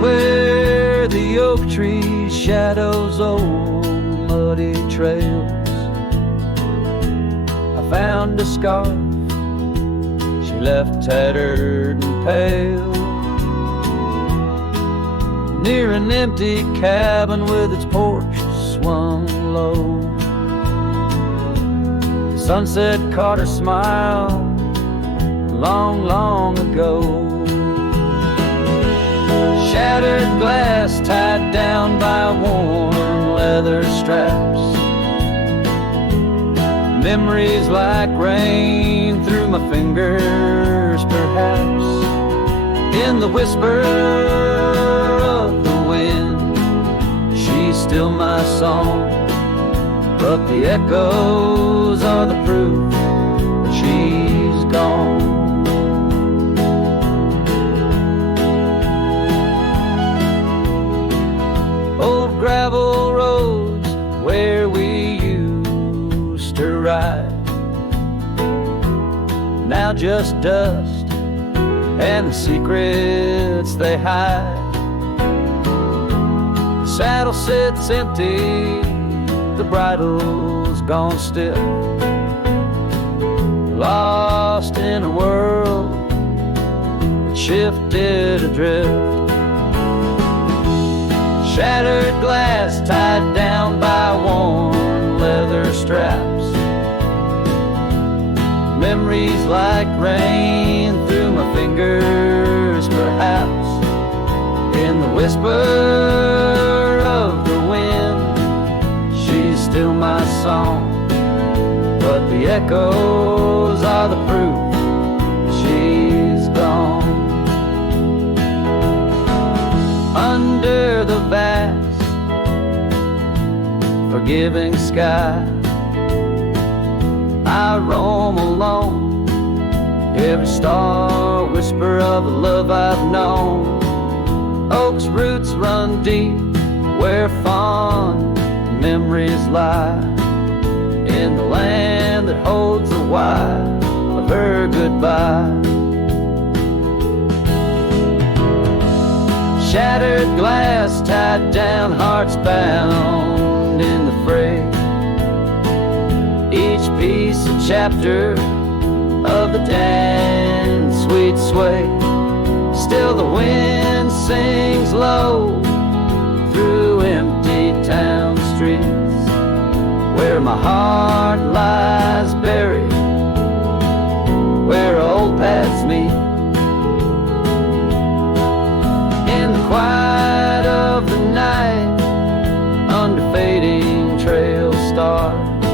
Where the oak tree shadows old muddy trails, I found a scarf she left tattered and pale, near an empty cabin with its porch swung low. Sunset caught her smile long, long ago. Shattered glass tied down by worn leather straps, memories like rain through my fingers, perhaps. In the whisper of the wind, she's still my song, but the echoes are the proof that she's gone. Old gravel roads where we used to ride, now just dust and the secrets they hide. The saddle sits empty, the bridle's gone still, lost in a world that shifted adrift. Shattered glass tied down by worn leather straps, memories like rain through my fingers, perhaps. In the whisper of the wind, she's still my song, but the echoes are the proof she's gone. Under the vast, forgiving sky, I roam alone, every star whisper of a love I've known. Oak's roots run deep where fond memories lie, in the land that holds the why of her goodbye. Shattered glass tied down, hearts bound in the fray, each piece a chapter of the dance sweet sway. Still the wind sings low through empty town streets, where my heart lies buried, where old paths meet. In the quiet of the night, under fading trail stars,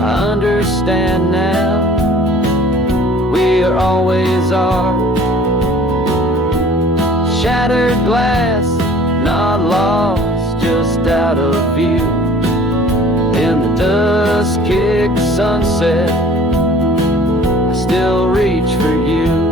I understand now, we are always are. Shattered glass, not lost, just out of view. In the dusk-kicked sunset, I still reach for you.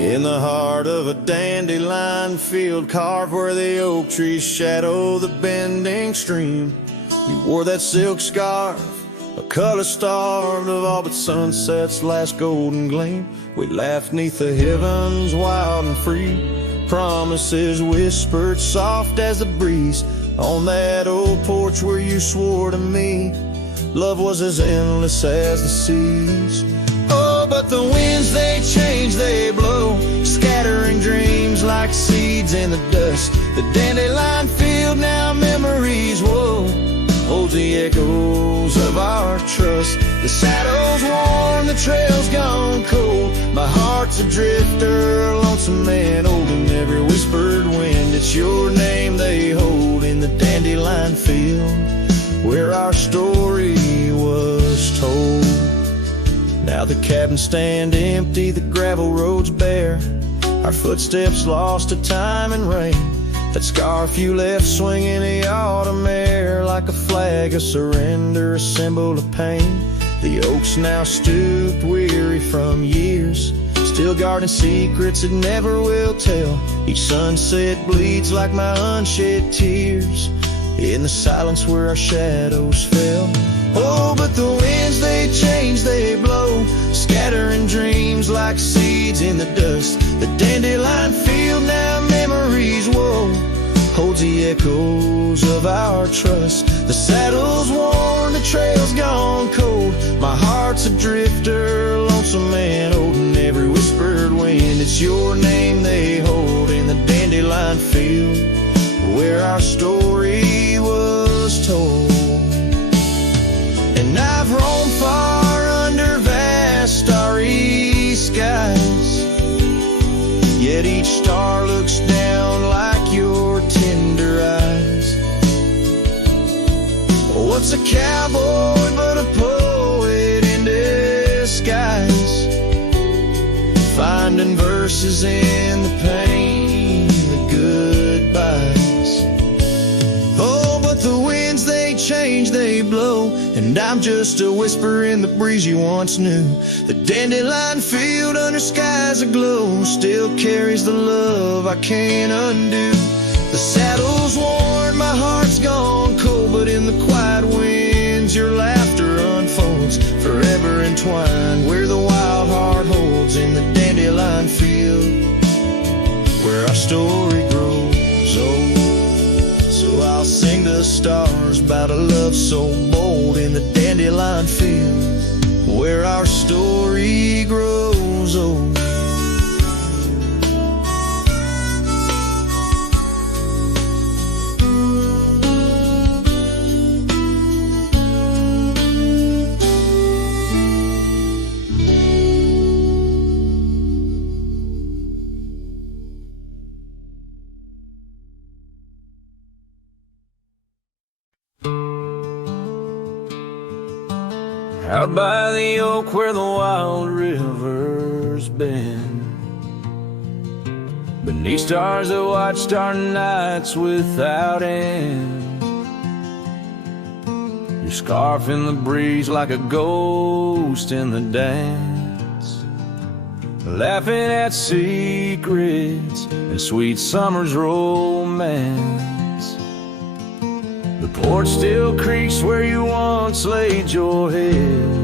In the heart of a dandelion field, carved where the oak trees shadow the bending stream, you wore that silk scarf, a color starved of all but sunset's last golden gleam. We laughed neath the heavens wild and free, promises whispered soft as the breeze, on that old porch where you swore to me love was as endless as the seas. Oh, but the winds, they change, they blow, scattering dreams like seeds in the dust. The dandelion field, now memories, whoa, holds the echoes of our trust. The saddle's worn, the trail's gone cold. My heart's a drifter, lonesome man, holding every whispered wind. It's your name they hold in the dandelion field, where our story was told. Now the cabins stand empty, the gravel roads bare, our footsteps lost to time and rain. That scarf you left swinging the autumn air, like a flag of surrender, a symbol of pain. The oaks now stooped, weary from years, still guarding secrets that never will tell. Each sunset bleeds like my unshed tears, in the silence where our shadows fell. Oh, but the winds, they change, they blow, scattering dreams like seeds in the dust. The dandelion field, now memories, whoa, holds the echoes of our trust. The saddle's worn, the trail's gone cold. My heart's a drifter, lonesome man, holding every whispered wind. It's your name they hold in the dandelion field, where our story was told. And I've roamed far under vast starry skies, yet each star looks down like your tender eyes. What's a cowboy but a poet in disguise, finding verses in the pain, the goodbyes. Oh, but the winds, they change, they blow, and I'm just a whisper in the breeze you once knew. The dandelion field under skies aglow still carries the love I can't undo. The saddle's worn, my heart's gone cold, but in the quiet winds your laughter unfolds, forever entwined where the wild heart holds in the dandelion field, where our story grows old. So I'll sing the stars about a love so bold in the dandelion field, where our story grows old. Out by the oak where the wild river's been, beneath stars that watched our nights without end. Your scarf in the breeze like a ghost in the dance, laughing at secrets and sweet summer's romance. The porch still creaks where you once laid your head.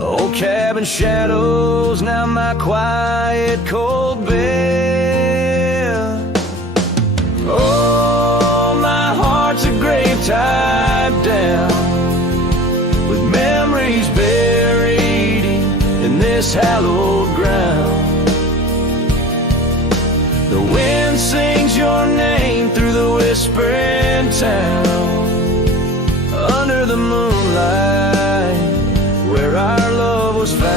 Old cabin shadows, now my quiet cold bed. Oh, my heart's a grave tied down, with memories buried in this hallowed ground. The wind sings your name through the whispering town, under the moonlight where our love was found.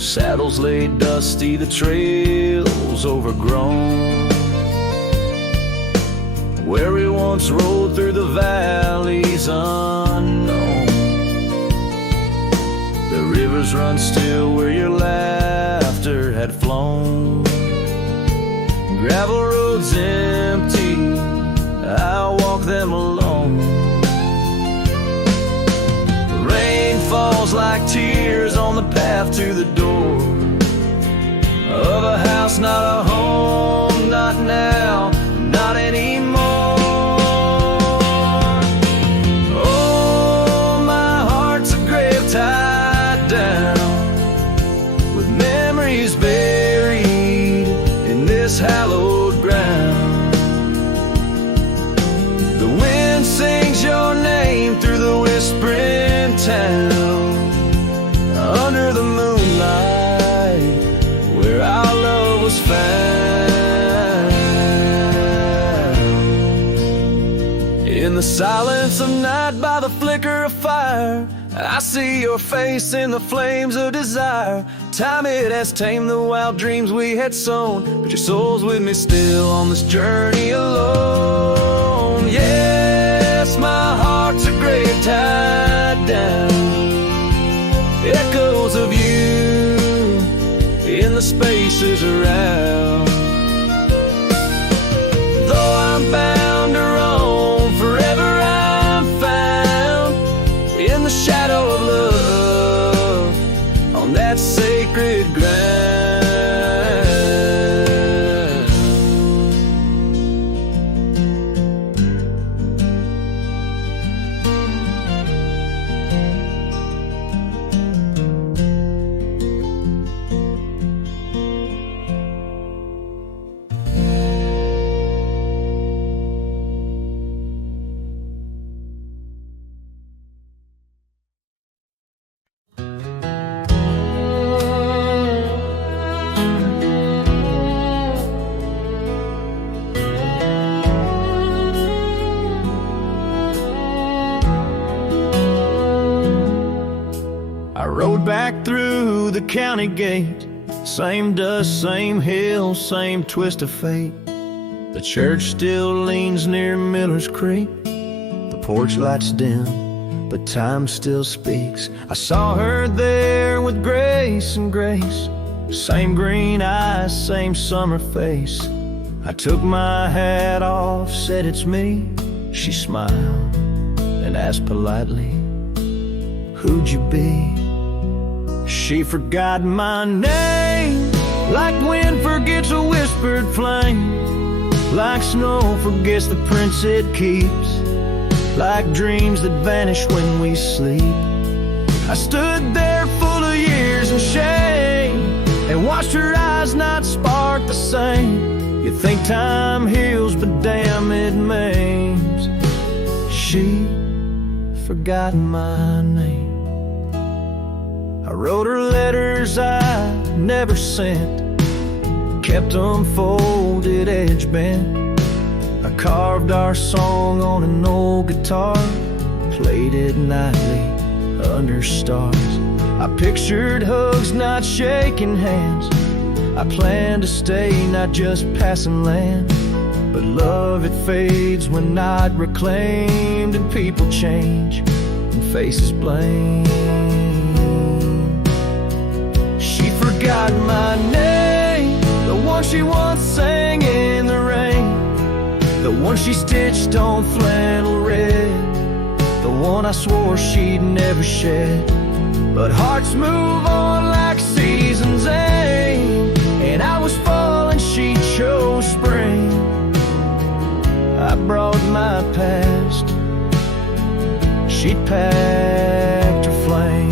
Saddles laid dusty, the trails overgrown, where we once rode through the valleys unknown. The rivers run still where your laughter had flown. Gravel roads empty, I'll walk them alone. Rain falls like tears on the path to the door of a house, not a home, not now, not anymore. Oh, my heart's a grave tied down, with memories buried in this hallowed ground. ground. The wind sings your name through the whispering town. Under the moonlight, where our love was found. In the silence of night, by the flicker of fire, I see your face in the flames of desire. Time, it has tamed the wild dreams we had sown, but your soul's with me still on this journey alone. Yes, my heart's a grave tied down. Echoes of you in the spaces around. Though I'm bound to roam, forever I'm found in the shadow of love on that sacred ground. I rode back through the county gate. Same dust, same hill, same twist of fate. The church still leans near Miller's Creek. The porch lights dim, but time still speaks. I saw her there with grace and grace. Same green eyes, same summer face. I took my hat off, said it's me. She smiled and asked politely, who'd you be? She forgot my name, like wind forgets a whispered flame, like snow forgets the prints it keeps, like dreams that vanish when we sleep. I stood there full of years and shame, and watched her eyes not spark the same. You think time heals, but damn, it maims. She forgot my name. I wrote her letters I never sent, kept them folded, edge bent. I carved our song on an old guitar, played it nightly under stars. I pictured hugs, not shaking hands. I planned to stay, not just passing land. But love, it fades when not reclaimed, and people change and faces blame. She forgot my name, the one she once sang in the rain, the one she stitched on flannel red, the one I swore she'd never shed. But hearts move on like seasons aim, and I was fall and she chose spring. I brought my past, she'd packed her flame.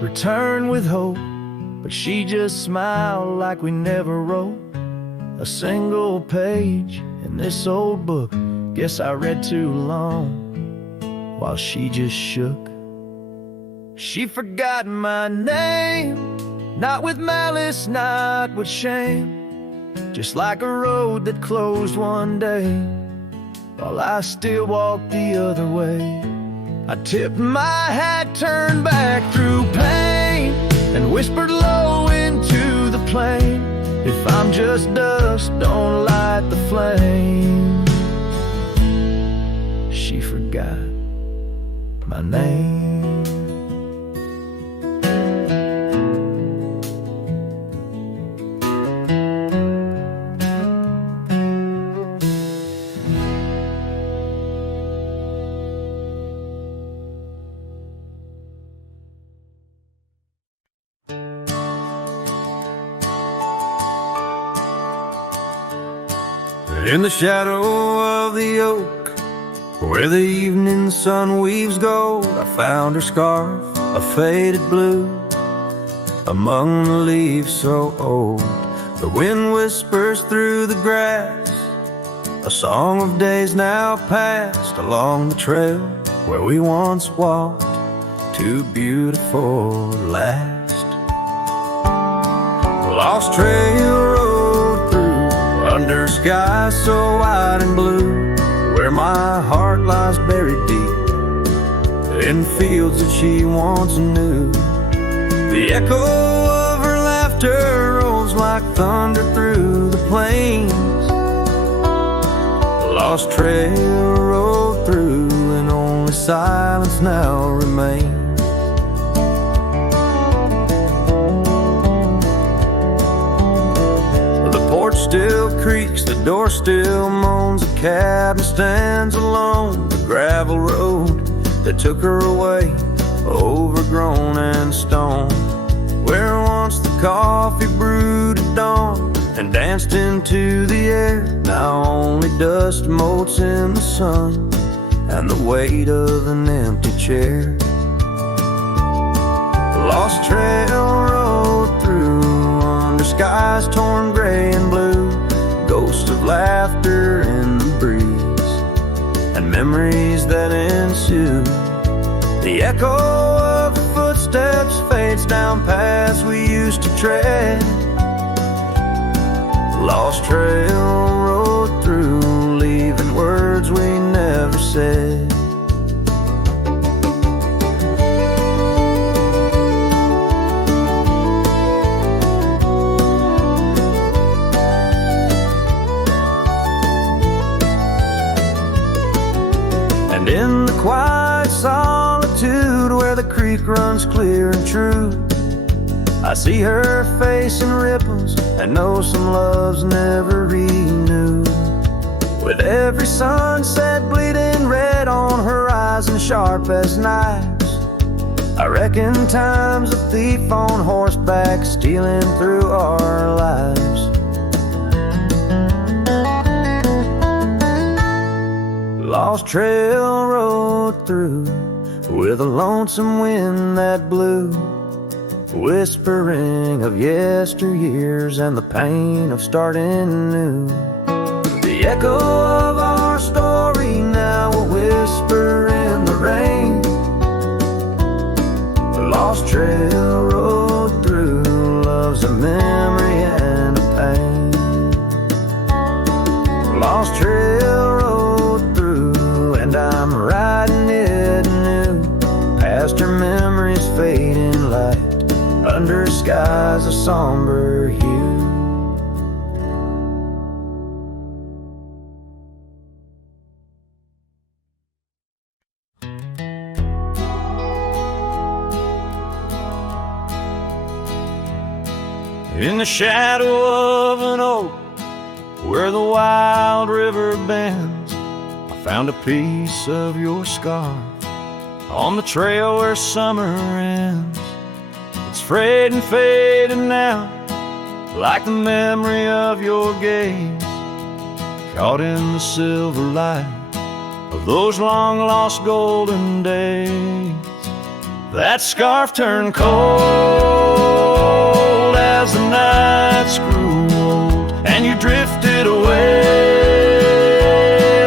Returned with hope, but she just smiled like we never wrote a single page in this old book. Guess I read too long while she just shook. She forgot my name, not with malice, not with shame, just like a road that closed one day while I still walked the other way. I tipped my hat, turned back through pain, and whispered low into the plain, if I'm just dust, don't light the flame. She forgot my name. In the shadow of the oak, where the evening sun weaves gold, I found her scarf, a faded blue, among the leaves so old. The wind whispers through the grass, a song of days now past, along the trail where we once walked, too beautiful to last. Lost trail road through, under skies so wide and blue, where my heart lies buried deep, in fields that she once knew. The echo of her laughter rolls like thunder through the plains. Lost trail road through, and only silence now remains. The porch still creaks, the door still moans, the cabin stands alone, the gravel road that took her away, overgrown and stone, where once the coffee brewed at dawn and danced into the air, now only dust motes in the sun and the weight of an empty chair. Lost trail road through, under skies torn gray and blue, ghosts of laughter in the breeze and memories that ensue. The echo of her footsteps fades down paths we used to tread. Lost trail road through, leaving words we never said. And in the quiet solitude where the creek runs clear and true, I see her face in ripples and know some loves never renewed. With every sunset bleeding red on horizon sharp as knives, I reckon time's a thief on horseback stealing through our lives. Lost trail road through, with a lonesome wind that blew, whispering of yesteryears and the pain of starting new. The echo of our story now a whisper in the rain. The lost trail road through, love's a memory and a pain. Lost trail road through, and I'm riding it new, past her memories fading light, under skies of somber hue. In the shadow of an oak, where the wild river bends, I found a piece of your scarf on the trail where summer ends. It's frayed and faded now, like the memory of your gaze, caught in the silver light of those long lost golden days. That scarf turned cold as the nights grew old, and you drifted away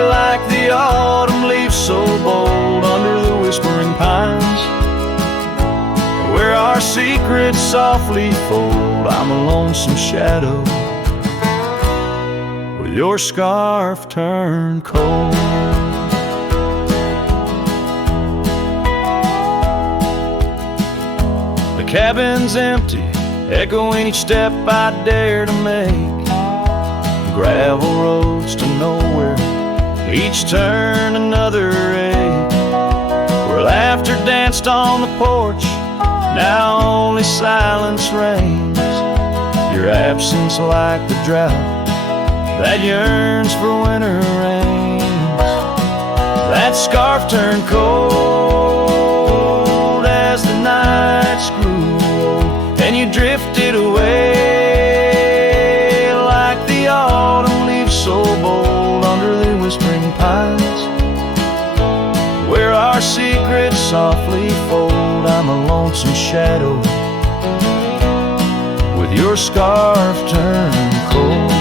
like the autumn leaves so bold under the whispering pines, where our secrets softly fold. I'm a lonesome shadow with your scarf turned cold. The cabin's empty, echoing each step I dare to make. Gravel roads to nowhere, each turn another ache, where laughter danced on the porch, now only silence reigns. Your absence like the drought that yearns for winter rains. That scarf turned cold as the nights grew old, and you drifted away like the autumn leaves so bold cloaks and shadows, with your scarf turned cold.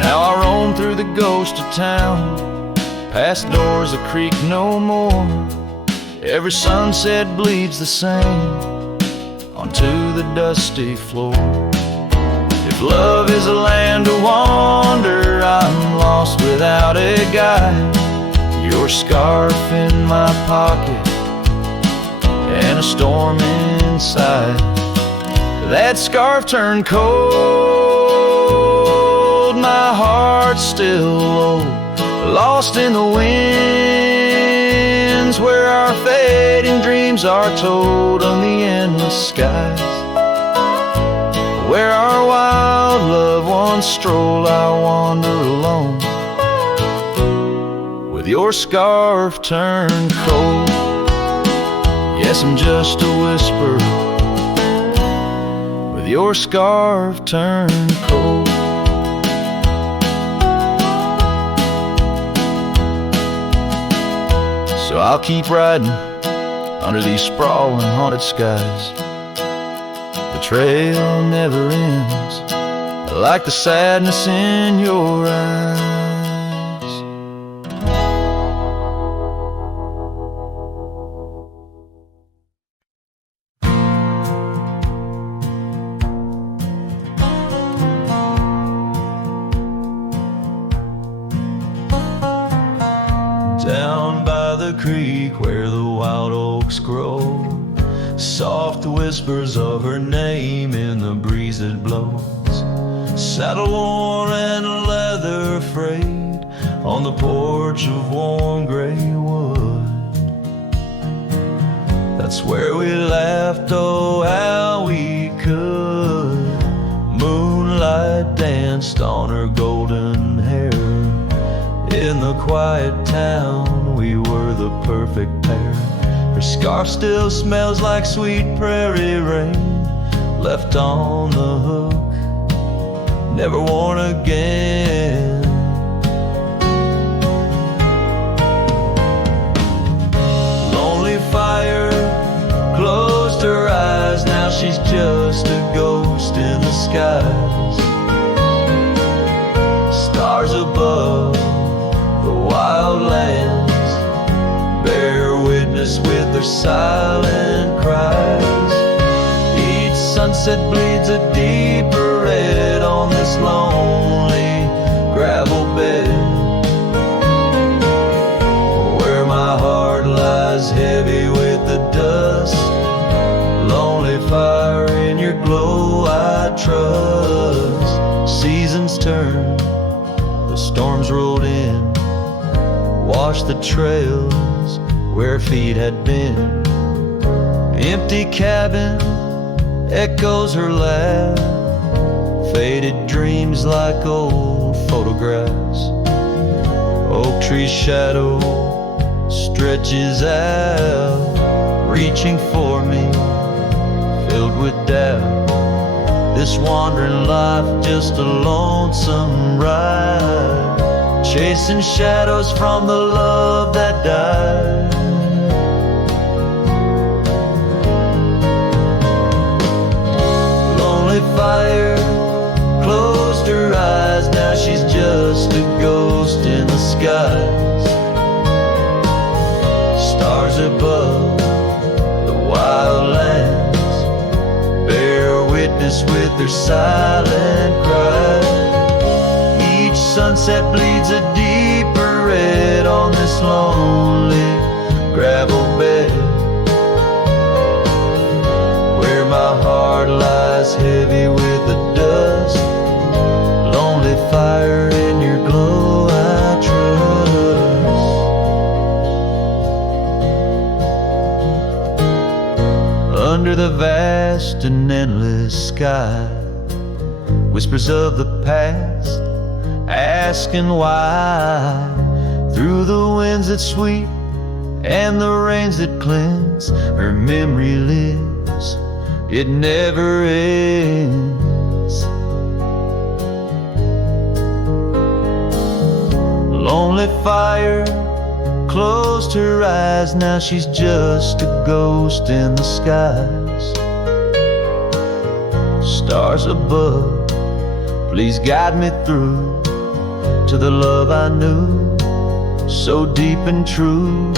Now I roam through the ghost of town, past doors that creak no more. Every sunset bleeds the same onto the dusty floor. If love is a land to wander, I'm lost without a guide. Your scarf in my pocket and a storm inside. That scarf turned cold, my heart's still low, lost in the winds where our fading dreams are told on the endless skies. Where our wild loved ones stroll, I wander alone, with your scarf turned cold. Yes, I'm just a whisper, with your scarf turned cold. So I'll keep riding under these sprawling haunted skies. The trail never ends, like the sadness in your eyes. Down by the creek where the wild oaks grow, soft whispers of her name in the breeze that blows. Saddle worn and leather frayed on the porch of warm gray wood. That's where we laughed, oh how we could. Moonlight danced on her golden hair. In the quiet town, we were the perfect pair. Her scarf still smells like sweet prairie rain, left on the hook, never worn again. Lonely fire closed her eyes, now she's just a ghost in the skies. Stars above the wild lands bear witness with their silent cries. Each sunset bleeds a deeper red on this lonely gravel bed, where my heart lies heavy with the dust. Lonely fire in your glow I trust. Seasons turn, the storms rolled in, washed the trails where feet had been. Empty cabin echoes her laugh, faded dreams like old photographs. Oak tree shadow stretches out, reaching for me, filled with doubt. This wandering life just a lonesome ride, chasing shadows from the love that died. Lonely fire closed her eyes, now she's just a ghost in the skies. Stars above the wild lands bear witness with their silent cries. Each sunset bleeds a deeper red on this lonely gravel bed, where my heart lies heavy with the dust. Lonely fire in your glow I trust. Under the vast and endless sky, whispers of the past asking why. Through the winds that sweep and the rains that cleanse, her memory lives it never ends. Lonely fire closed her eyes, now she's just a ghost in the skies. Stars above, please guide me through to the love I knew, so deep and true.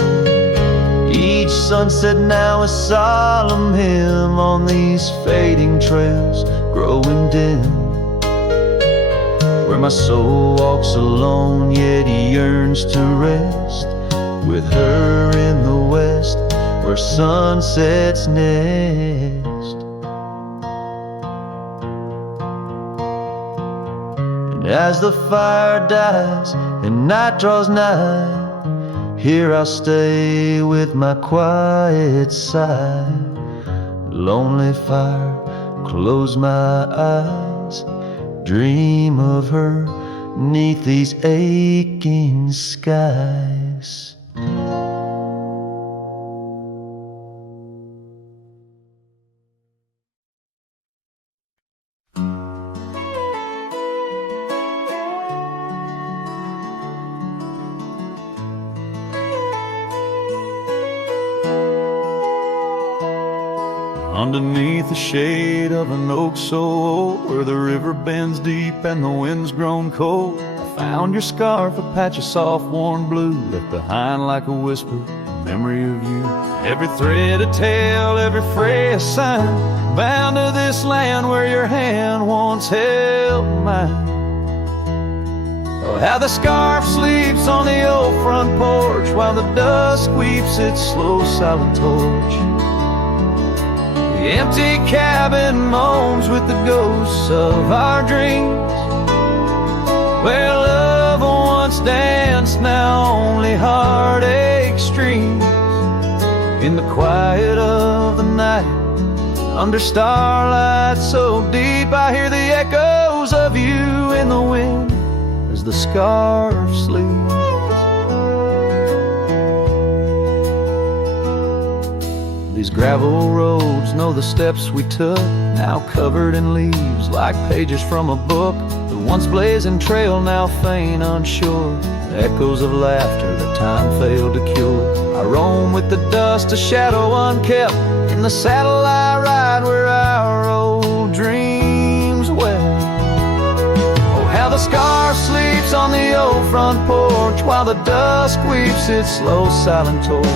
Each sunset now a solemn hymn on these fading trails growing dim, where my soul walks alone yet yearns to rest with her in the west where sunsets nest. And as the fire dies and night draws nigh, here I'll stay with my quiet sigh. Lonely fire, close my eyes, dream of her 'neath these aching skies. Underneath the shade of an oak so old, where the river bends deep and the wind's grown cold, I found your scarf, a patch of soft warm blue, left behind like a whisper, a memory of you. Every thread a tale, every fray a sign, bound to this land where your hand once held mine. Oh, how the scarf sleeps on the old front porch, while the dusk weeps its slow silent torch. The empty cabin moans with the ghosts of our dreams, where love once danced, now only heartache streams. In the quiet of the night, under starlight so deep, I hear the echoes of you in the wind as the scarf sleeps. These gravel roads know the steps we took, now covered in leaves like pages from a book. The once blazing trail now faint unsure, echoes of laughter that time failed to cure. I roam with the dust, a shadow unkept, in the saddle I ride where our old dreams wept. Oh, how the scarf sleeps on the old front porch, while the dusk weeps its slow silent torch.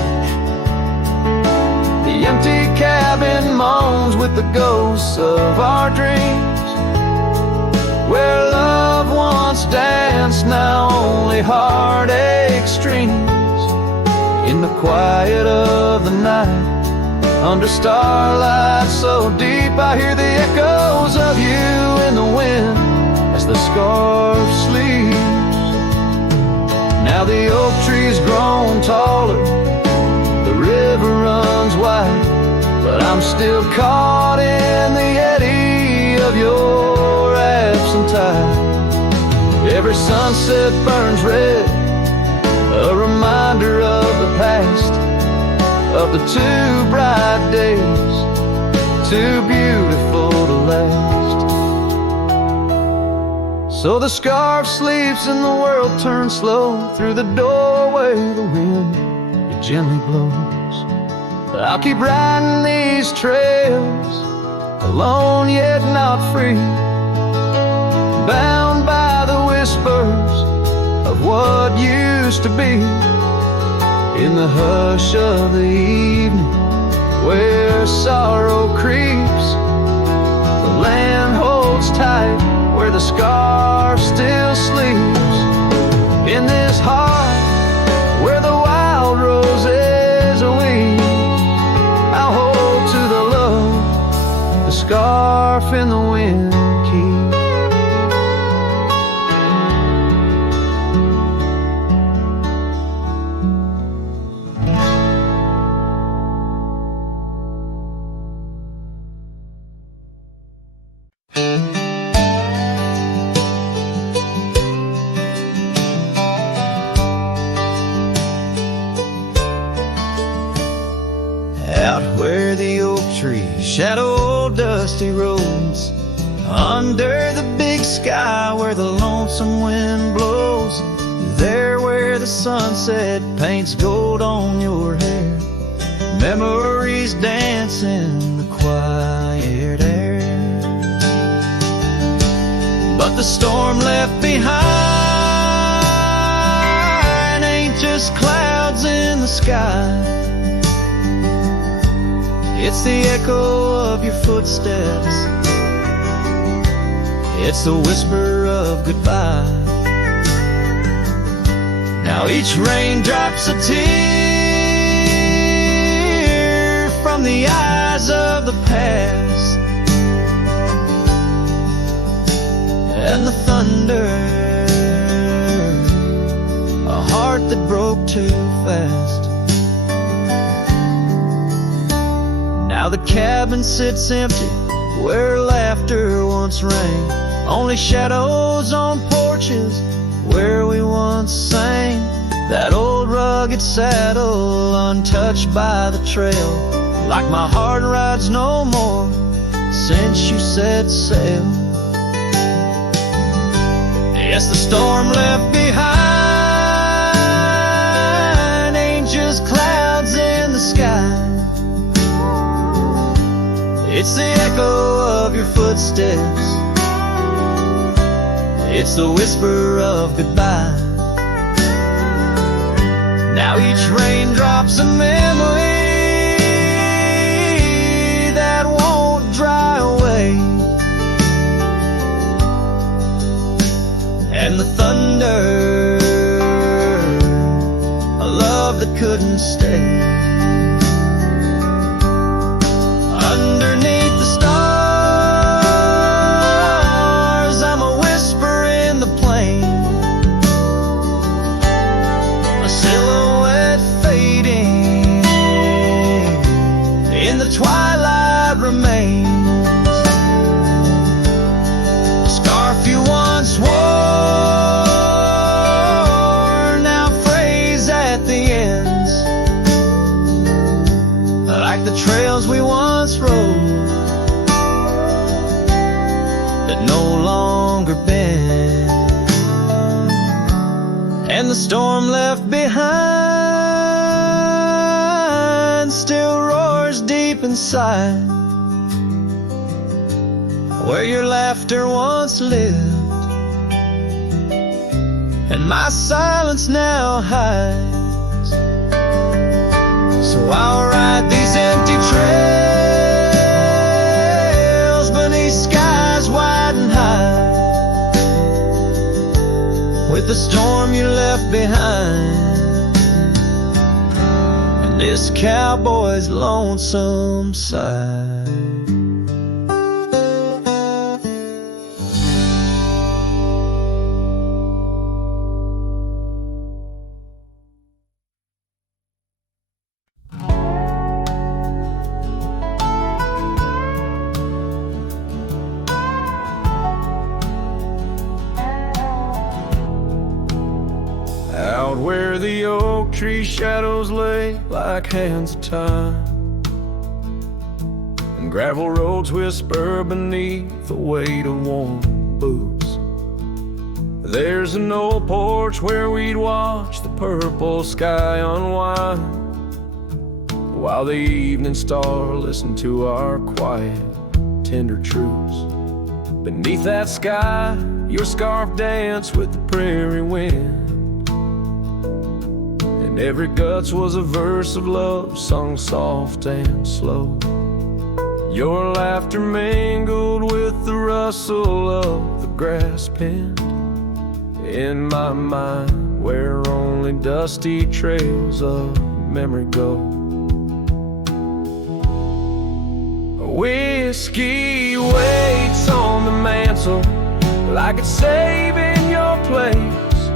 The empty cabin moans with the ghosts of our dreams, where love once danced, now only heartache streams. In the quiet of the night, under starlight so deep, I hear the echoes of you in the wind as the scarf sleeps. Now the oak tree's grown taller, the river runs wide, but I'm still caught in the eddy of your absent tide. Every sunset burns red, a reminder of the past, of the two bright days, too beautiful to last. So the scarf sleeps and the world turns slow, through the doorway the wind it gently blows. I'll keep riding these trails, alone yet not free, bound by the whispers of what used to be. In the hush of the evening, where sorrow creeps, the land holds tight where the scarf still sleeps. In this heart where the wild roses weep, I'll hold to the love the scarf in the wind keeps. trees shadow old dusty roads under the big sky where the lonesome wind blows. There where the sunset paints gold on your hair, memories dance in the quiet air. But the storm left behind ain't just clouds in the sky. It's the echo of your footsteps, it's the whisper of goodbye. Now each raindrop's a tear from the eyes of the past, and the thunder, a heart that broke too fast. Now the cabin sits empty where laughter once rang, only shadows on porches where we once sang. That old rugged saddle untouched by the trail, like my heart rides no more since you set sail. Yes, the storm left behind ain't just clouds in the sky. It's the echo of your footsteps, it's the whisper of goodbye. Now each raindrop's a memory that won't dry away, and the thunder, a love that couldn't stay. Underneath the stars, I'm a whisper in the plain, a silhouette fading in the twilight remains. A scarf you once wore now frays at the ends, like the trails we once rode that no longer bend. And the storm left behind still roars deep inside, where your laughter once lived and my silence now hides. So I'll ride these empty trails beneath skies wide and high, with the storm you left behind and this cowboy's lonesome side. Out where the oak tree shadows lay like hands of time, and gravel roads whisper beneath the weight of warm boots. There's an old porch where we'd watch the purple sky unwind, while the evening star listened to our quiet, tender truths. Beneath that sky, your scarf danced with the prairie wind, and every guts was a verse of love sung soft and slow. Your laughter mingled with the rustle of the grass pinned in my mind, where only dusty trails of memory go. Whiskey waits on the mantle like it's saving your place,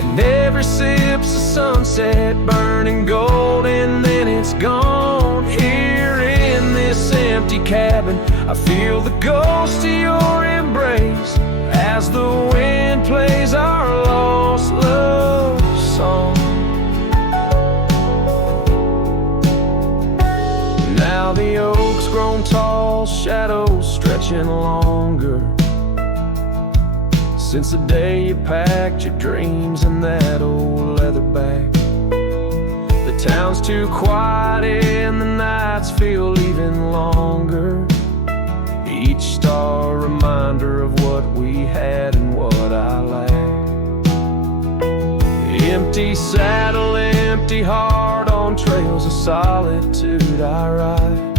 and every sip's a sunset burning gold, and then it's gone. Here in this empty cabin, I feel the ghost of your embrace as the wind plays our lost love song. Now the oaks aging longer since the day you packed your dreams in that old leather bag. The town's too quiet and the nights feel even longer. Each star a reminder of what we had and what I lacked. Empty saddle, empty heart, on trails of solitude I ride.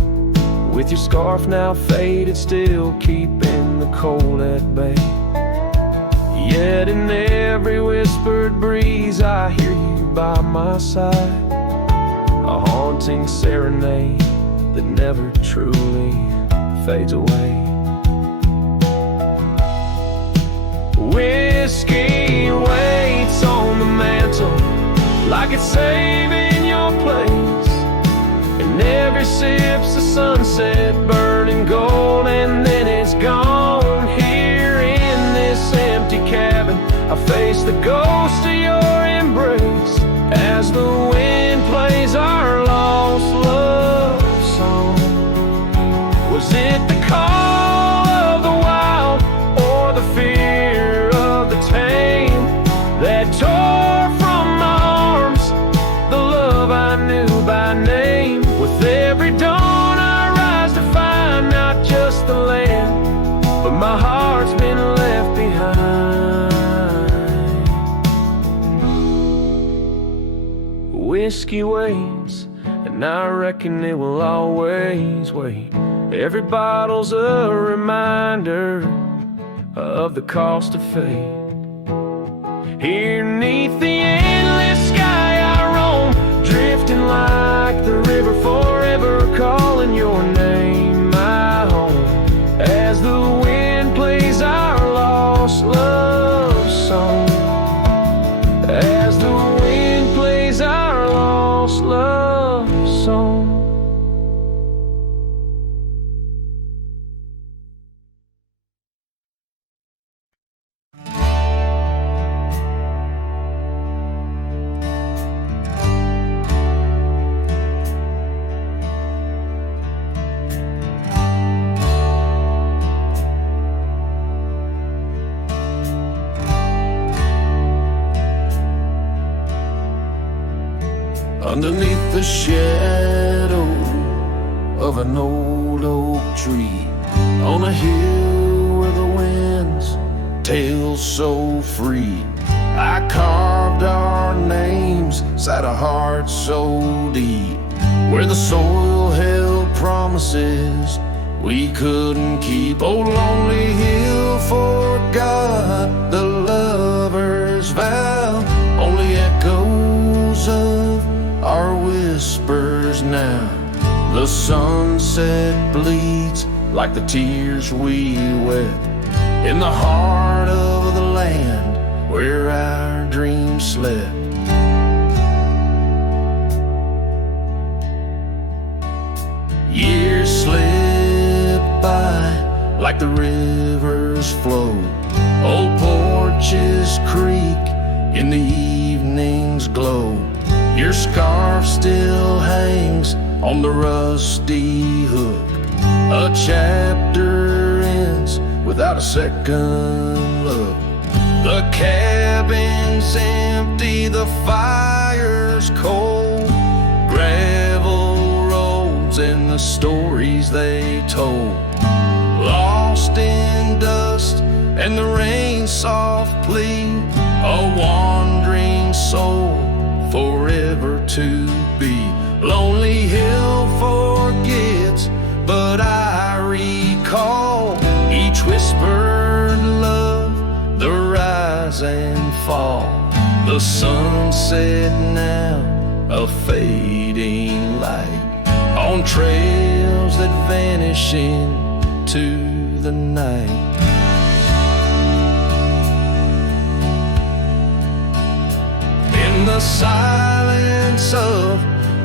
With your scarf now faded, still keeping the cold at bay. Yet in every whispered breeze I hear you by my side, a haunting serenade that never truly fades away. Whiskey waits on the mantle like it's saving your place, and every sip's a sunset burning gold, and then it's gone. Here in this empty cabin I face the ghost of your embrace as the wind plays our lost love song. Was it the call of the wild or the fear of the tame that tore from my arms the love I knew by name? With every dawn I rise to find not just the land, but my heart's been left behind. Whiskey waits, and I reckon it will always wait. Every bottle's a reminder of the cost of fate. Here neath the endless sky I roam, drifting like the river, forever calling your name my home. As the wind plays our lost love song, as the wind plays our lost love song. Underneath the shadow of an old oak tree, on a hill where the winds tail so free, I carved our names inside a heart so deep, where the soil held promises we couldn't keep. Oh, lonely hill forgot the lover's vow, only echoes of our whispers now. The sunset bleeds like the tears we wept in the heart of the land where our dreams slept. Years slip by like the rivers flow. Old porches creak in the evening's glow. Your scarf still hangs on the rusty hook. A chapter ends without a second look. The cabin's empty, the fire's cold. Gravel roads and the stories they told. Lost in dust and the rain's soft plea. A wandering soul forever to be. Lonely hill forgets, but I recall each whispered love, the rise and fall. The sunset now, a fading light on trails that vanish into the night. In the silence of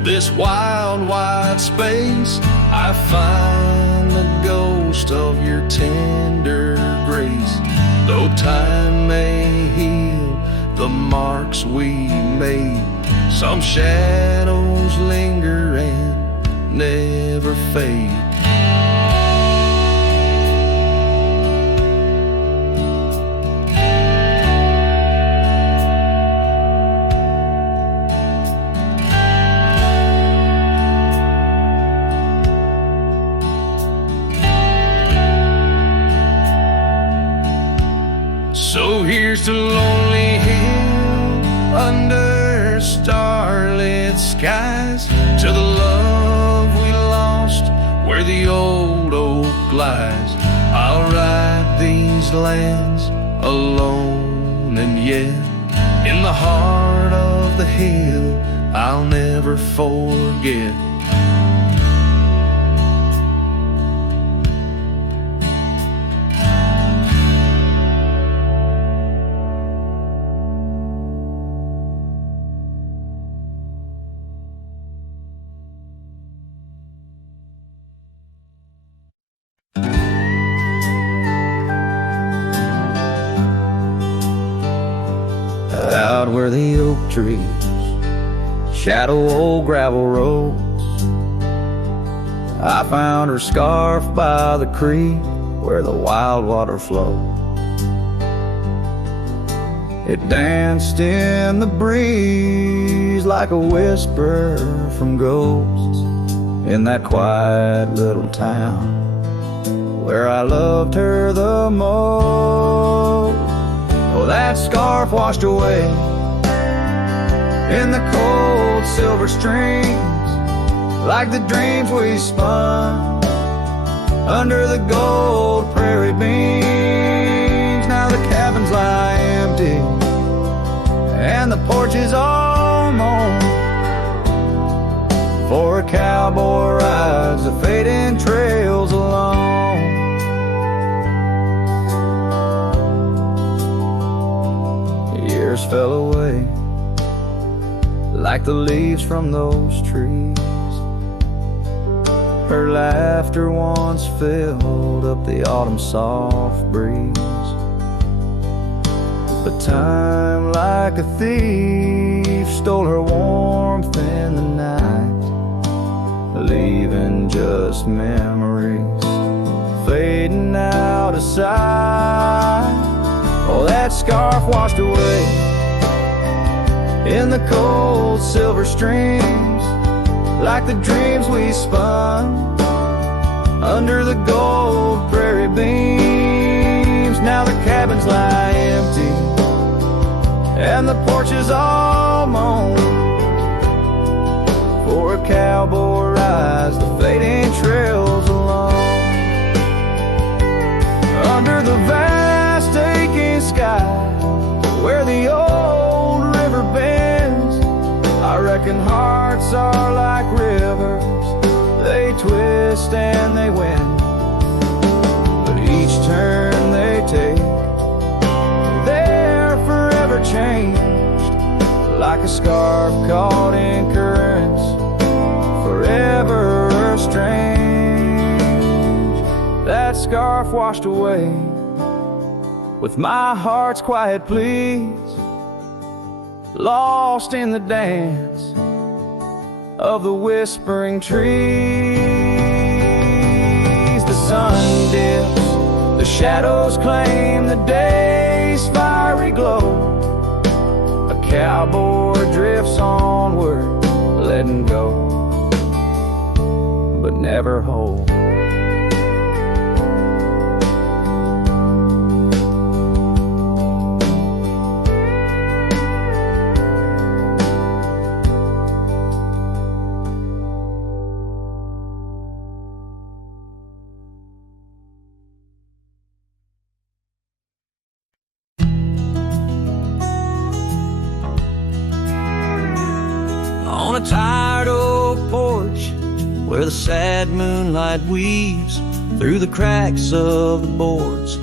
this wild, wide space, I find the ghost of your tender grace. Though time may heal the marks we made, some shadows linger and never fade. skies to the love we lost where the old oak lies. I'll ride these lands alone, and yet in the heart of the hill I'll never forget. Out where the oak trees shadow old gravel roads, I found her scarf by the creek where the wild water flowed. It danced in the breeze like a whisper from ghosts in that quiet little town where I loved her the most. Oh, that scarf washed away in the cold silver streams like the dreams we spun under the gold prairie beams. Now the cabins lie empty and the porches all mown, for a cowboy rides the fading trails alone. Years fell away like the leaves from those trees. Her laughter once filled up the autumn soft breeze. But time like a thief stole her warmth in the night, leaving just memories fading out of sight. Oh, that scarf washed away in the cold silver streams like the dreams we spun under the gold prairie beams. Now the cabins lie empty and the porches all mown, for a cowboy rides the fading trails alone. Under the vast aching sky where the old river bends, I reckon hearts are like rivers, they twist and they win. But each turn they take, they're forever changed, like a scarf caught in currents, forever estranged. That scarf washed away with my heart's quiet pleas, lost in the dance of the whispering trees. The sun dips, the shadows claim the day's fiery glow. A cowboy drifts onward, letting go, but never hold. On a tired old porch where the sad moonlight weaves through the cracks of the boards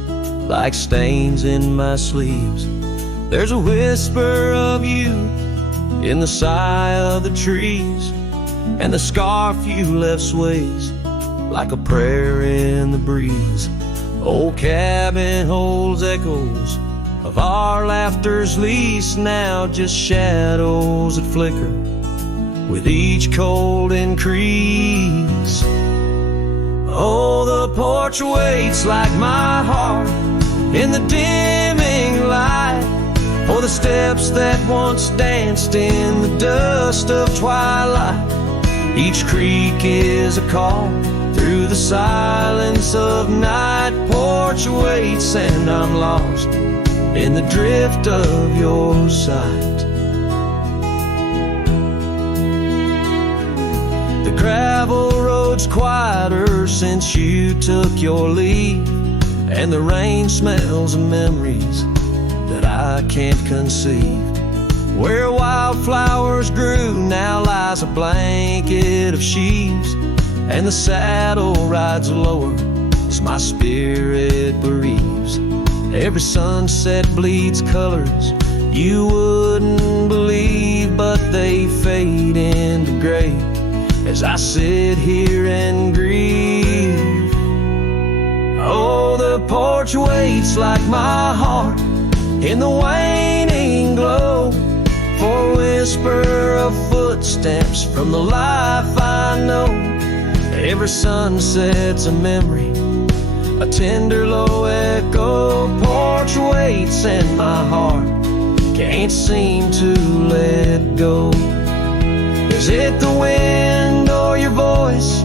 like stains in my sleeves, there's a whisper of you in the sigh of the trees, and the scarf you left sways like a prayer in the breeze. Old cabin holds echoes of our laughter's lease, now just shadows that flicker with each cold increase. Oh, the porch waits like my heart in the dimming light, for the steps that once danced in the dust of twilight. Each creak is a call through the silence of night. Porch waits and I'm lost in the drift of your sight. neighborhood's quieter since you took your leave, and the rain smells of memories that I can't conceive. Where wildflowers grew now lies a blanket of sheaves, and the saddle rides lower as my spirit bereaves. Every sunset bleeds colors you wouldn't believe, but they fade into gray as I sit here and grieve. Oh, the porch waits like my heart in the waning glow, for a whisper of footsteps from the life I know. Every sunset's a memory, a tender low echo. Porch waits and my heart can't seem to let go. Is it the wind or your voice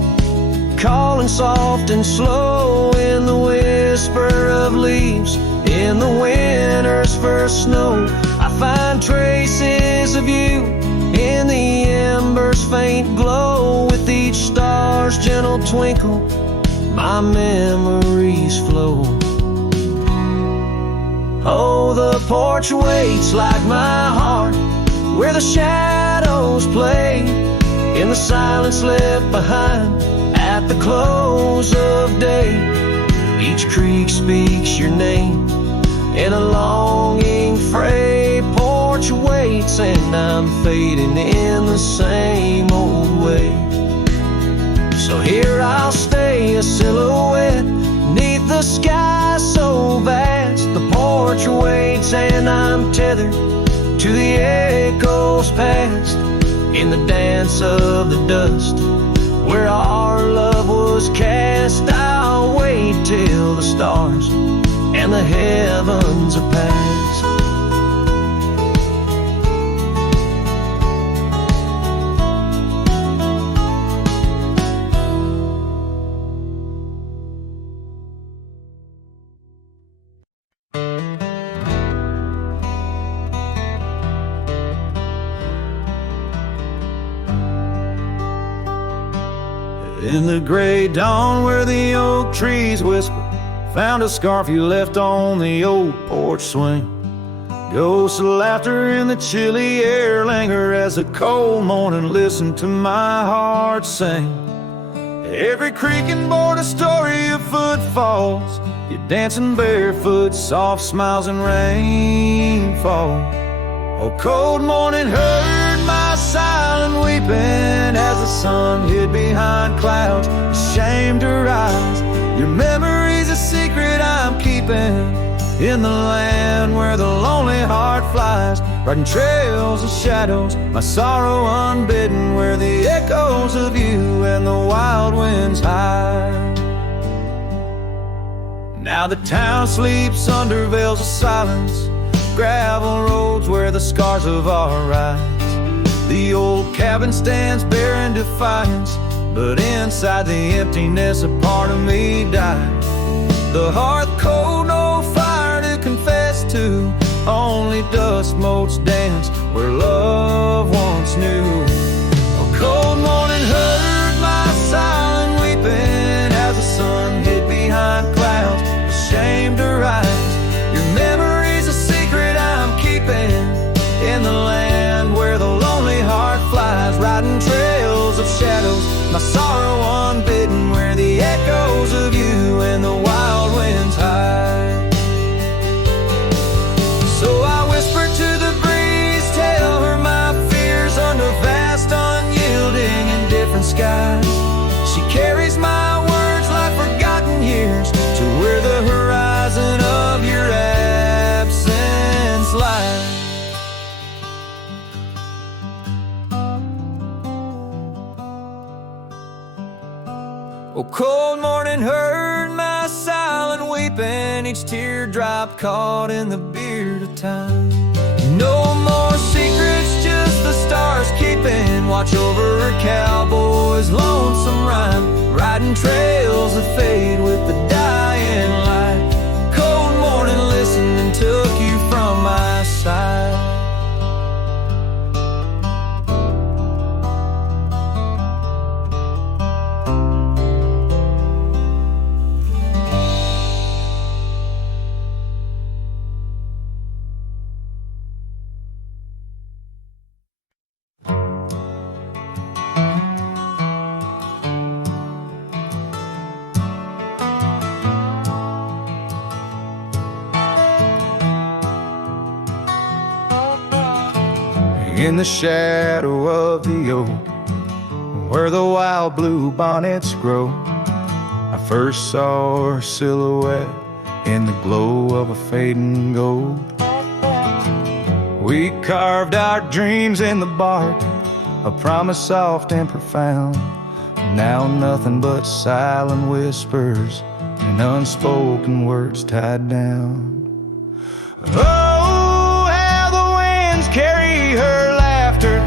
calling soft and slow in the whisper of leaves in the winter's first snow? I find traces of you in the embers' faint glow. With each star's gentle twinkle, my memories flow. Oh, the porch waits like my heart, where the shadows play in the silence left behind at the close of day. Each creek speaks your name in a longing fray. Porch waits and I'm fading in the same old way. So here I'll stay, a silhouette neath the sky so vast. The porch waits and I'm tethered to the echoes past. In the dance of the dust where our love was cast, I'll wait till the stars and the heavens are past. In the gray dawn where the oak trees whisper, found a scarf you left on the old porch swing. Ghosts of laughter in the chilly air linger as the cold morning listen to my heart sing. Every creaking board a story of footfalls, you dancing barefoot, soft smiles and rainfall. Oh, cold morning heard my silent weeping as the sun hid behind clouds, ashamed to rise. Your memory's a secret I'm keeping in the land where the lonely heart flies, riding trails of shadows, my sorrow unbidden, where the echoes of you and the wild winds hide. Now the town sleeps under veils of silence, gravel roads where the scars of our rides. The old cabin stands bare in defiance, but inside the emptiness a part of me died. The hearth cold, no fire to confess to, only dust motes dance where love once knew. A cold morning heard my silent weeping as the sun hid behind clouds, ashamed to rise. Your memory's a secret I'm keeping in the land where the lonely heart flies, riding trails of shadows, my sorrow unbidden, where the echoes of you and the wild winds hide. So I whisper to the breeze, tell her my fears under vast, unyielding, indifferent skies. She carries my words like forgotten years to where the horizon of your absence lies. Oh, cold morning heard my silent weeping, each teardrop caught in the beard of time. No more secrets, just the stars keeping watch over her cowboy's lonesome rhyme, riding trails that fade with the dying light. Cold morning listening took you from my side. in the shadow of the oak, where the wild blue bonnets grow. I first saw her silhouette in the glow of a fading gold. We carved our dreams in the bark, a promise soft and profound. Now nothing but silent whispers and unspoken words tied down. Oh, how the winds carry her laughter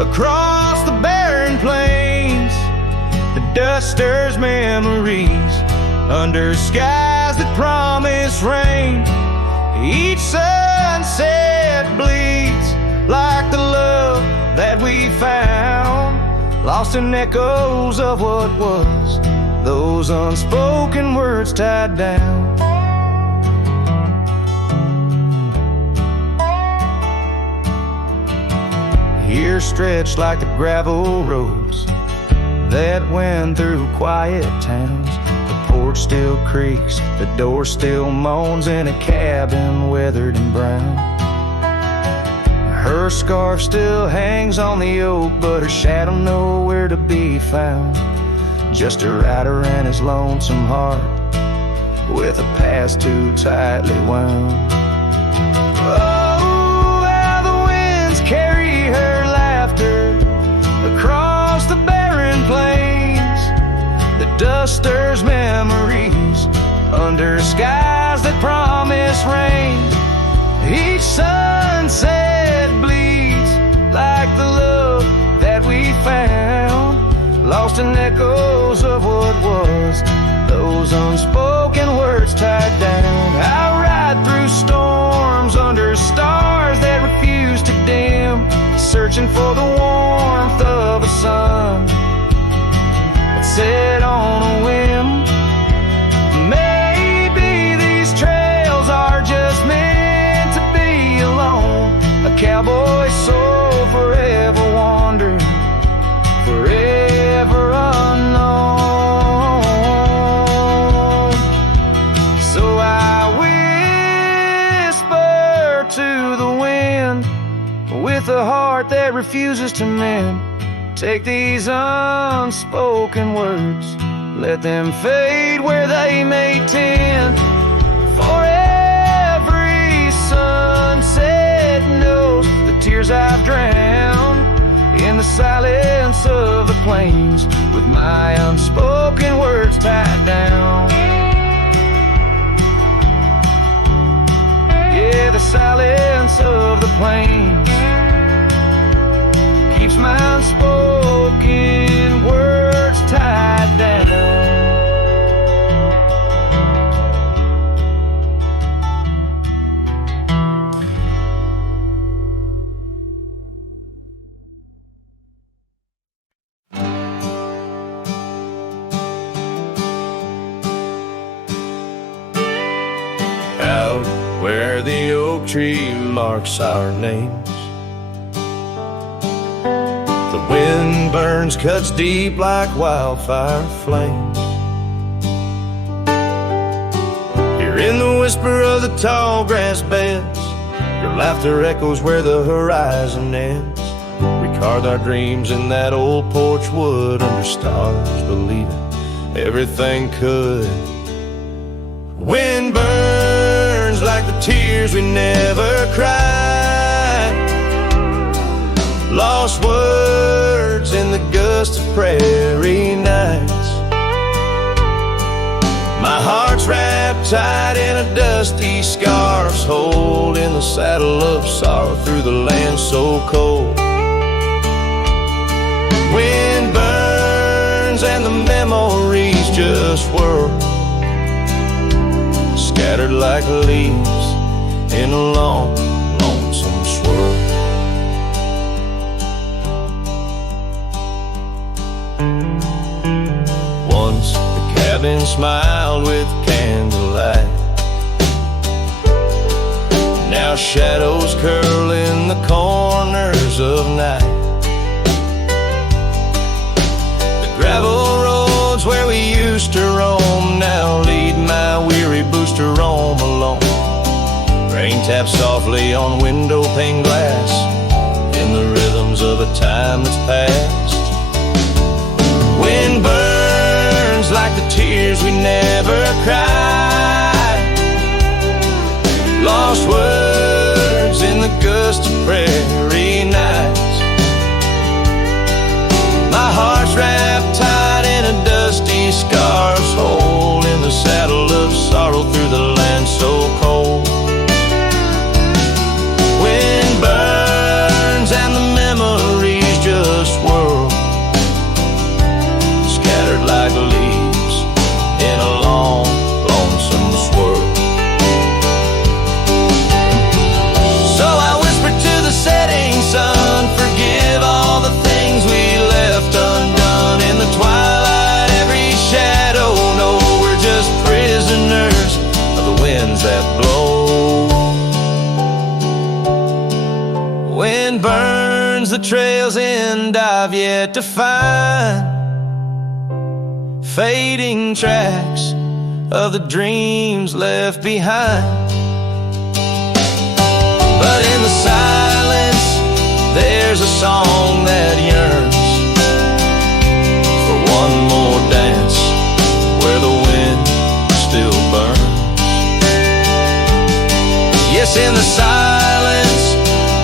across the barren plains. The dust stirs memories under skies that promise rain. Each sunset bleeds like the love that we found, lost in echoes of what was, those unspoken words tied down. Here stretched like the gravel roads that went through quiet towns. The porch still creaks, the door still moans in a cabin weathered and brown. Her scarf still hangs on the oak, but her shadow nowhere to be found. Just a rider and his lonesome heart, with a past too tightly wound. Oh, how the winds carry her laughter across the barren plains. The dust stirs memories under skies that promise rain. Each sunset bleeds like the love that we found, lost in echoes of what was, those unspoken words tied down. I ride through storms under stars that refuse to dim, searching for the warmth of a sun that set on a whim. Maybe these trails are just meant to be alone, a cowboy's soul forever wandering, forever unknown. So I whisper to the wind with a heart that refuses to mend. Take these unspoken words, let them fade where they may tend. For every sunset knows the tears I've drowned in the silence of the plains, with my unspoken words tied down. Yeah, the silence of the plains keeps my unspoken words tied down. Out where the oak tree marks our names, the wind burns, cuts deep like wildfire flames. Here in the whisper of the tall grass beds, your laughter echoes where the horizon ends. We carved our dreams in that old porch wood under stars, believing everything could. Wind burns like the tears we never cried, lost words in the gust of prairie nights. My heart's wrapped tight in a dusty scarf's hold, in the saddle of sorrow through the land so cold. Wind burns and the memories just whirl, scattered like leaves in a long, lonesome swirl. Once the cabin smiled with candlelight, now shadows curl in the corners of night. The gravel roads where we used to roam now lead my weary booster home alone. Rain taps softly on window pane glass in a time that's past. Wind burns like the tears we never cried. Lost words in the gust of prairie nights. My heart's wrapped tight in a dusty scarf's hole in the saddle of sorrow through the land so cold. Wind burns and the memories just whirl, scattered like leaves in a long, lonesome swirl. So I whisper to the setting sun, forgive all the things we left undone in the twilight. Every shadow, no, we're just prisoners of the winds that blow. Wind burns the trails and I've yet to find fading tracks of the dreams left behind. But in the silence, there's a song that yearns for one more dance where the wind still burns. Yes, in the silence,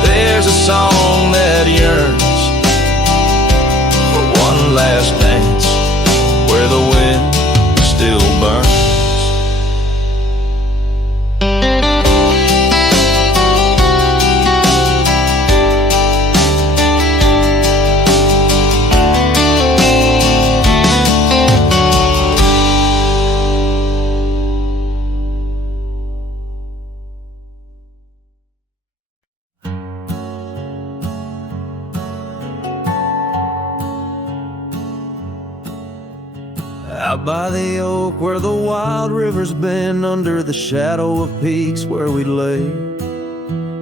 there's a song that yearns for one last dance where the wind still burns. Out by the oak where the wild rivers bend, under the shadow of peaks where we lay,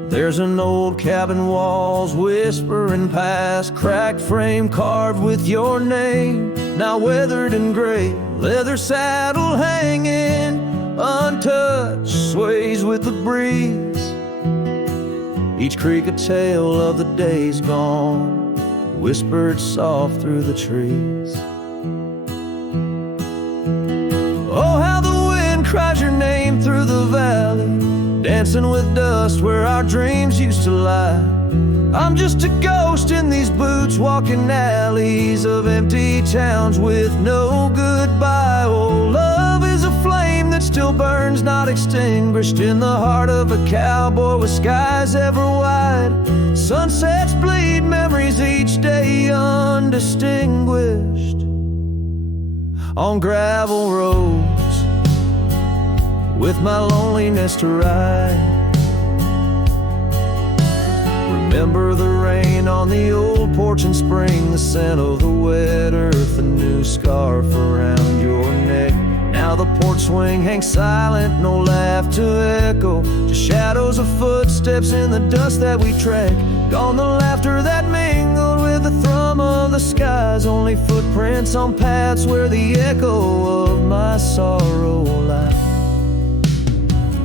there's an old cabin, walls whispering past, cracked frame carved with your name, now weathered and gray, leather saddle hanging untouched, sways with the breeze. Each creak a tale of the days gone, whispered soft through the trees. Oh, how the wind cries your name through the valley, dancing with dust where our dreams used to lie. I'm just a ghost in these boots, walking alleys of empty towns with no goodbye. Oh, love is a flame that still burns, not extinguished, in the heart of a cowboy with skies ever wide. Sunsets bleed memories each day undistinguished on gravel roads with my loneliness to ride. Remember the rain on the old porch in spring, the scent of the wet earth, a new scarf around your neck. Now the porch swing hangs silent, no laugh to echo, just shadows of footsteps in the dust that we trek. Gone the laughter that mingled with the thrum of the skies, only footprints on paths where the echo of my sorrow lies.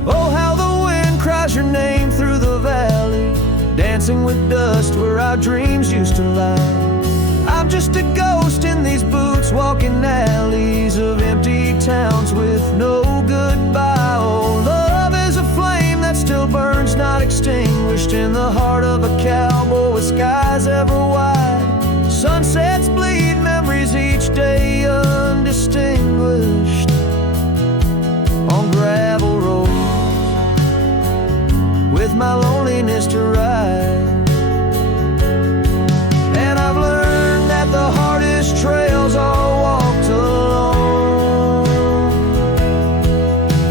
Oh, how the wind cries your name through the valley, dancing with dust where our dreams used to lie. I'm just a ghost in these boots, walking alleys of empty towns with no goodbye. Oh, love is a flame that still burns, not extinguished, in the heart of a cowboy with skies ever wide. Sunsets bleed memories each day undistinguished on gravel roads with my loneliness to ride. And I've learned that the hardest trails are walked alone,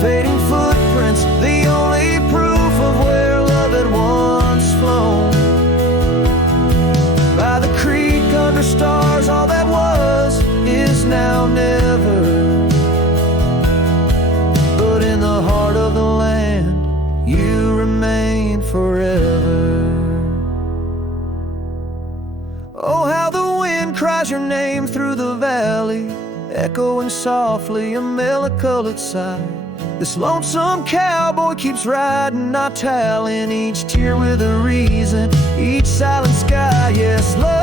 fading footprints, the only proof of where love had once flown. By the creek under stars, all that was is now never, but in the heart of the land you remain forever. Oh, how the wind cries your name through the valley, echoing softly a mellow-colored sigh. This lonesome cowboy keeps riding, not tallying each tear with a reason, each silent sky. Yes, love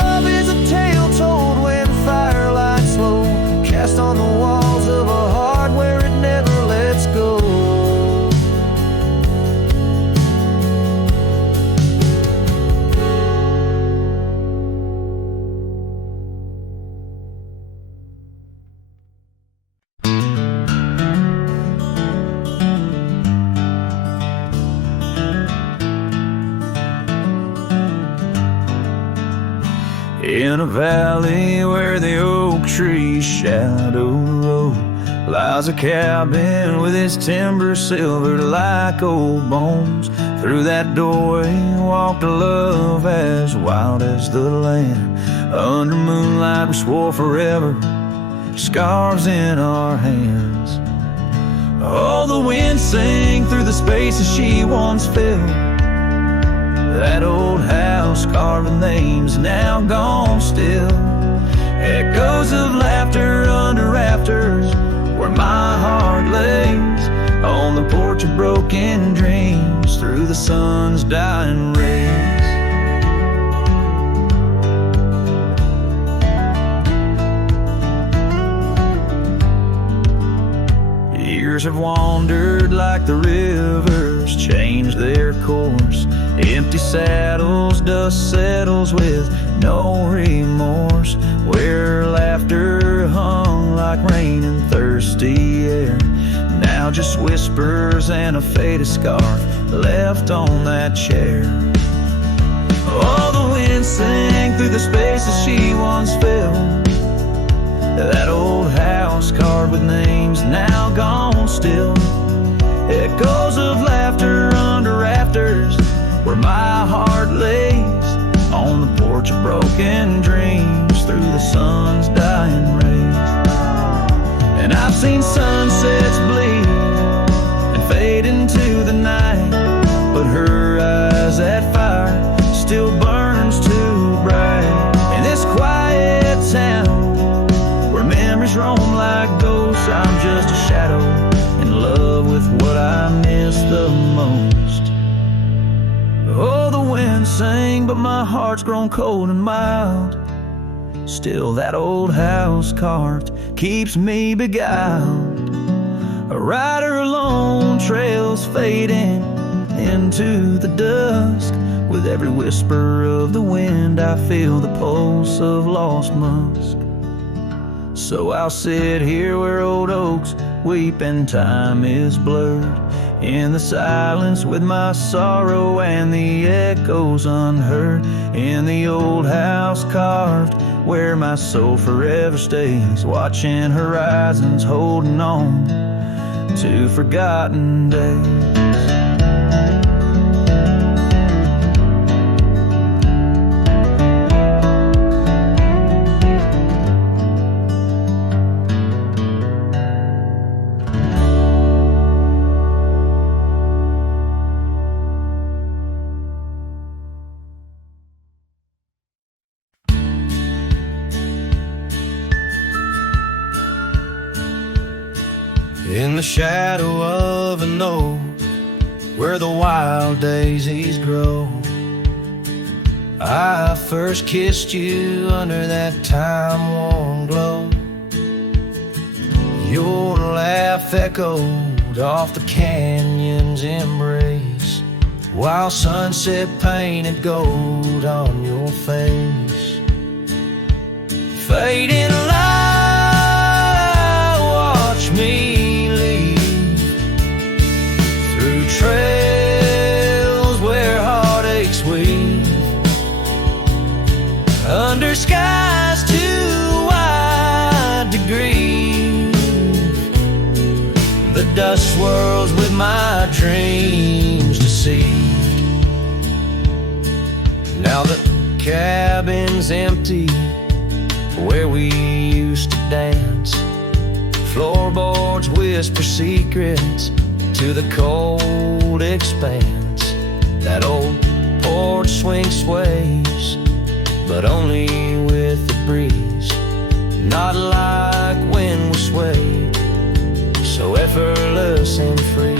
In a valley where the oak tree's shadow roll lies a cabin with its timber silvered like old bones. Through that doorway walked a love as wild as the land. Under moonlight we swore forever, scarves in our hands. Oh, the wind sang through the spaces she once filled. That old house carved with names now gone still. Echoes of laughter under rafters where my heart lays. On the porch of broken dreams through the sun's dying rays. Years have wandered like the rivers, changed their course. Empty saddles, dust settles with no remorse. Where laughter hung like rain in thirsty air, now just whispers and a faded scarf left on that chair. Oh, the wind sang through the spaces she once filled. That old house carved with names now gone still. Echoes of laughter under rafters where my heart lays. On the porch of broken dreams through the sun's dying rays. And I've seen sunsets bleed and fade into the night, but her eyes, that fire still burns too bright. In this quiet town where memories roam like ghosts, I'm just a shadow in love with what I miss the most. Oh, the wind sang, but my heart's grown cold and mild. Still that old house carved keeps me beguiled. A rider alone, trails fading into the dusk. With every whisper of the wind I feel the pulse of lost musk. So I'll sit here where old oaks weep and time is blurred, in the silence with my sorrow and the echoes unheard. In the old house carved where my soul forever stays, watching horizons, holding on to forgotten days. In the shadow of an oak where the wild daisies grow, I first kissed you under that time-worn glow. Your laugh echoed off the canyon's embrace, while sunset painted gold on your face. Fading light, watch me trails where heartaches weave, under skies too wide to grieve. The dust swirls with my dreams deceived. Now the cabin's empty where we used to dance. Floorboards whisper secrets to the cold expanse. That old porch swing sways, but only with the breeze, not like when we swayed, so effortless and free.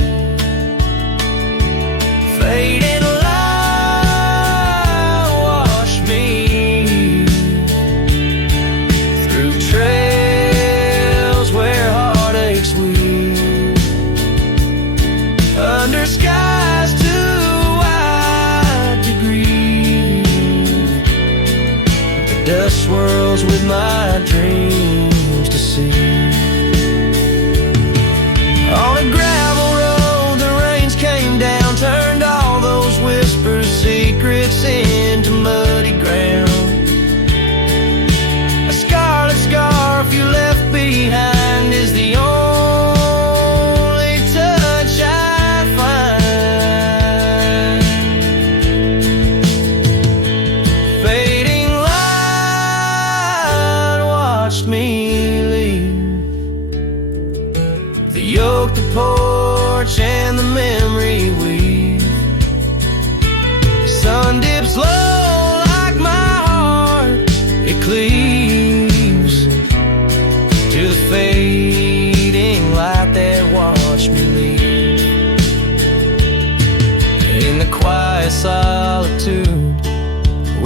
Fading light, wash me through trails where heartaches weave, under skies too wide to grieve. The dust swirls with my dreams to see. On a gravel road the rains came down, turned all those whispers, secrets into muddy ground.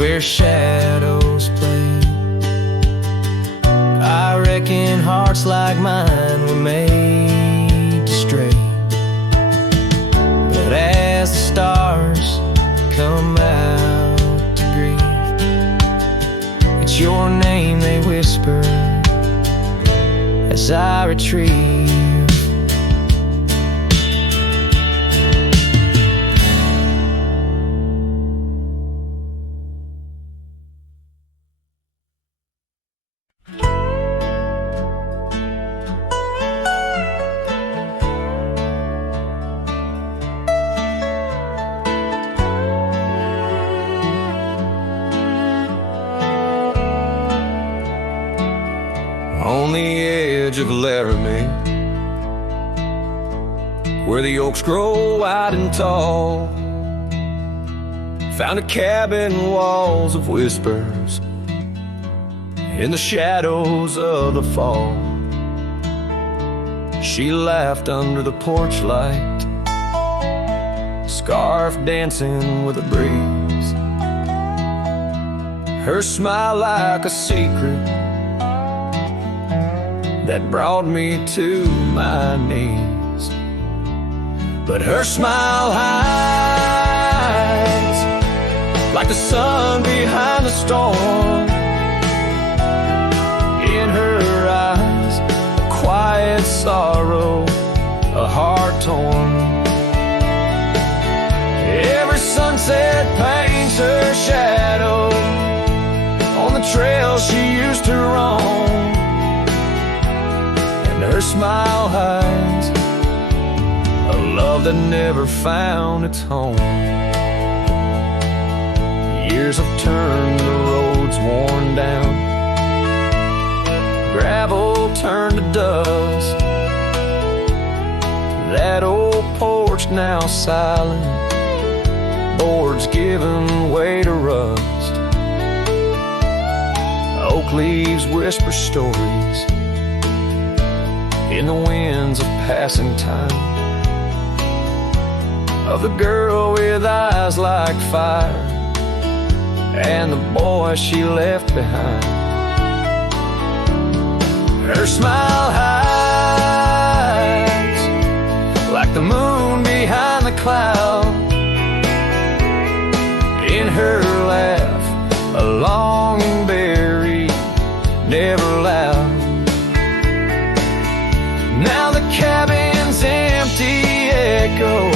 where shadows play. I reckon hearts like mine were made to stray. But as the stars come out to greet, it's your name they whisper as I retrieve. On the edge of Laramie, where the oaks grow wide and tall, found a cabin, walls of whispers in the shadows of the fall. She laughed under the porch light, scarf dancing with a breeze, her smile like a secret that brought me to my knees. But her smile hides like the sun behind the storm. In her eyes, a quiet sorrow, a heart torn. Every sunset paints her shadow on the trail she used to roam. Her smile hides a love that never found its home. Years have turned the roads worn down, gravel turned to dust. That old porch now silent, boards giving way to rust. Oak leaves whisper stories in the winds of passing time, of the girl with eyes like fire and the boy she left behind. Her smile hides like the moon behind the cloud. In her laugh, a longing buried, never loud. Now the cabin's empty echo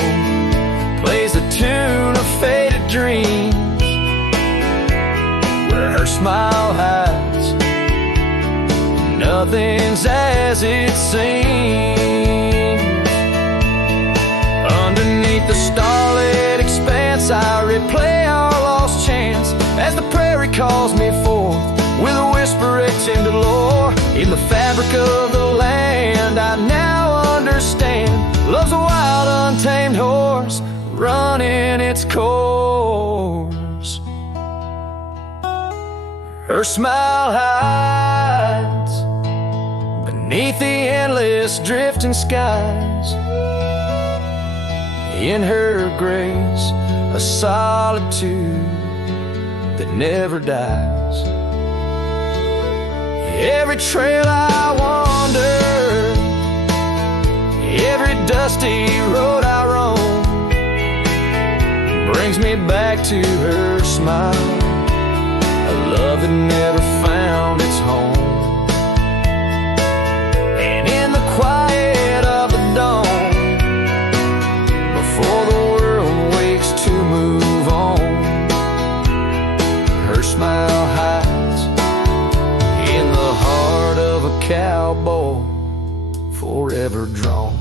plays a tune of faded dreams, where her smile hides nothing's as it seems. Underneath the starlit expanse, I replay our lost chance as the prairie calls me forth with a whisper etched into lore. In the fabric of the land, I now understand love's a wild, untamed horse running its course. Her smile hides beneath the endless drifting skies. In her grace, a solitude that never dies. Every trail I wander, every dusty road I roam, brings me back to her smile, a love that never found its home. And in the quiet of the dawn, before the world wakes to move on, her smile hides in the heart of a cowboy forever drawn.